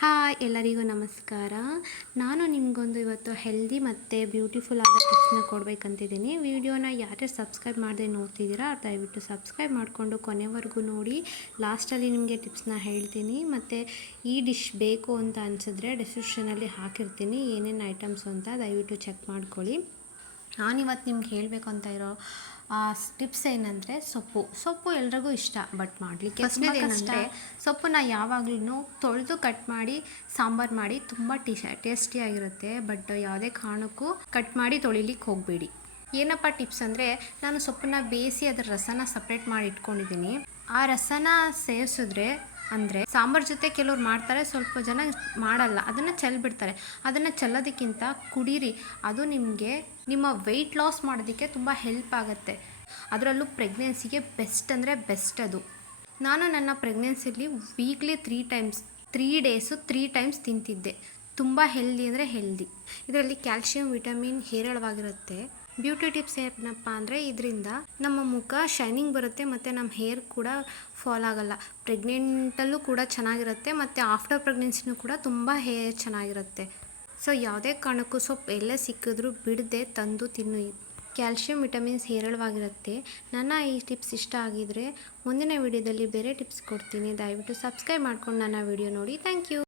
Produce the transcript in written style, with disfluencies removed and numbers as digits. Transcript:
Hi ಎಲ್ಲರಿಗೂ ನಮಸ್ಕಾರ. ನಾನು ನಿಮಗೊಂದು ಇವತ್ತು ಹೆಲ್ದಿ ಮತ್ತು ಬ್ಯೂಟಿಫುಲ್ ಆದ ಟಿಪ್ಸ್ನ ಕೊಡಬೇಕಂತಿದ್ದೀನಿ. ವಿಡಿಯೋನ ಯಾರ್ಯಾರು ಸಬ್ಸ್ಕ್ರೈಬ್ ಮಾಡದೆ ನೋಡ್ತಿದ್ದೀರಾ ದಯವಿಟ್ಟು ಸಬ್ಸ್ಕ್ರೈಬ್ ಮಾಡಿಕೊಂಡು ಕೊನೆವರೆಗೂ ನೋಡಿ. ಲಾಸ್ಟಲ್ಲಿ ನಿಮಗೆ ಟಿಪ್ಸ್ನ ಹೇಳ್ತೀನಿ. ಮತ್ತು ಈ ಡಿಶ್ ಬೇಕು ಅಂತ ಅನಿಸಿದ್ರೆ ಡಿಸ್ಕ್ರಿಪ್ಷನಲ್ಲಿ ಹಾಕಿರ್ತೀನಿ ಏನೇನು ಐಟಮ್ಸು ಅಂತ, ದಯವಿಟ್ಟು ಚೆಕ್ ಮಾಡ್ಕೊಳ್ಳಿ. ನಾನಿವತ್ತು ನಿಮ್ಗೆ ಹೇಳಬೇಕು ಅಂತ ಇರೋ ಟಿಪ್ಸ್ ಏನಂದರೆ ಸೊಪ್ಪು ಎಲ್ರಿಗೂ ಇಷ್ಟ, ಬಟ್ ಮಾಡಲಿಕ್ಕೆ ಏನಂದರೆ ಸೊಪ್ಪನ್ನ ಯಾವಾಗಲೂ ತೊಳೆದು ಕಟ್ ಮಾಡಿ ಸಾಂಬಾರು ಮಾಡಿ ತುಂಬ ಟೇಸ್ಟಿಯಾಗಿರುತ್ತೆ. ಬಟ್ ಯಾವುದೇ ಕಾರಣಕ್ಕೂ ಕಟ್ ಮಾಡಿ ತೊಳಿಲಿಕ್ಕೆ ಹೋಗಬೇಡಿ. ಏನಪ್ಪ ಟಿಪ್ಸ್ ಅಂದರೆ, ನಾನು ಸೊಪ್ಪನ್ನ ಬೇಯಿಸಿ ಅದರ ರಸನ ಸಪ್ರೇಟ್ ಮಾಡಿ ಇಟ್ಕೊಂಡಿದ್ದೀನಿ. ಆ ರಸನ ಸೇವಿಸಿದ್ರೆ ಅಂದರೆ ಸಾಂಬಾರು ಜೊತೆ ಕೆಲವ್ರು ಮಾಡ್ತಾರೆ, ಸ್ವಲ್ಪ ಜನ ಮಾಡಲ್ಲ, ಅದನ್ನು ಚೆಲ್ಬಿಡ್ತಾರೆ. ಅದನ್ನು ಚೆಲ್ಲೋದಕ್ಕಿಂತ ಕುಡೀರಿ, ಅದು ನಿಮಗೆ ನಿಮ್ಮ ವೆಯ್ಟ್ ಲಾಸ್ ಮಾಡೋದಕ್ಕೆ ತುಂಬ ಹೆಲ್ಪ್ ಆಗುತ್ತೆ. ಅದರಲ್ಲೂ ಪ್ರೆಗ್ನೆನ್ಸಿಗೆ ಬೆಸ್ಟ್ ಅಂದರೆ ಬೆಸ್ಟ್ ಅದು. ನಾನು ನನ್ನ ಪ್ರೆಗ್ನೆನ್ಸಿಲಿ ವೀಕ್ಲಿ 3 ಡೇಸು 3 ಟೈಮ್ಸ್ ತಿಂತಿದ್ದೆ. ತುಂಬ ಹೆಲ್ದಿ ಅಂದರೆ ಹೆಲ್ದಿ. ಇದರಲ್ಲಿ ಕ್ಯಾಲ್ಶಿಯಂ, ವಿಟಮಿನ್ ಹೇರಳವಾಗಿರುತ್ತೆ. ಬ್ಯೂಟಿ ಟಿಪ್ಸ್ ಏನಪ್ಪ ಅಂದರೆ, ಇದರಿಂದ ನಮ್ಮ ಮುಖ ಶೈನಿಂಗ್ ಬರುತ್ತೆ ಮತ್ತು ನಮ್ಮ ಹೇರ್ ಕೂಡ ಫಾಲ್ ಆಗಲ್ಲ. ಪ್ರೆಗ್ನೆಂಟಲ್ಲೂ ಕೂಡ ಚೆನ್ನಾಗಿರುತ್ತೆ ಮತ್ತು ಆಫ್ಟರ್ ಪ್ರೆಗ್ನೆನ್ಸಿನೂ ಕೂಡ ತುಂಬ ಹೇರ್ ಚೆನ್ನಾಗಿರುತ್ತೆ. ಸೊ ಯಾವುದೇ ಕಾರಣಕ್ಕೂ ಸೊಪ್ಪು ಎಲ್ಲೇ ಸಿಕ್ಕಿದ್ರೂ ಬಿಡದೆ ತಂದು ತಿನ್ನು. ಕ್ಯಾಲ್ಶಿಯಂ, ವಿಟಮಿನ್ಸ್ ಹೇರಳವಾಗಿರುತ್ತೆ. ನನ್ನ ಈ ಟಿಪ್ಸ್ ಇಷ್ಟ ಆಗಿದರೆ ಮುಂದಿನ ವಿಡಿಯೋದಲ್ಲಿ ಬೇರೆ ಟಿಪ್ಸ್ ಕೊಡ್ತೀನಿ. ದಯವಿಟ್ಟು ಸಬ್ಸ್ಕ್ರೈಬ್ ಮಾಡ್ಕೊಂಡು ನನ್ನ ವಿಡಿಯೋ ನೋಡಿ. Thank you.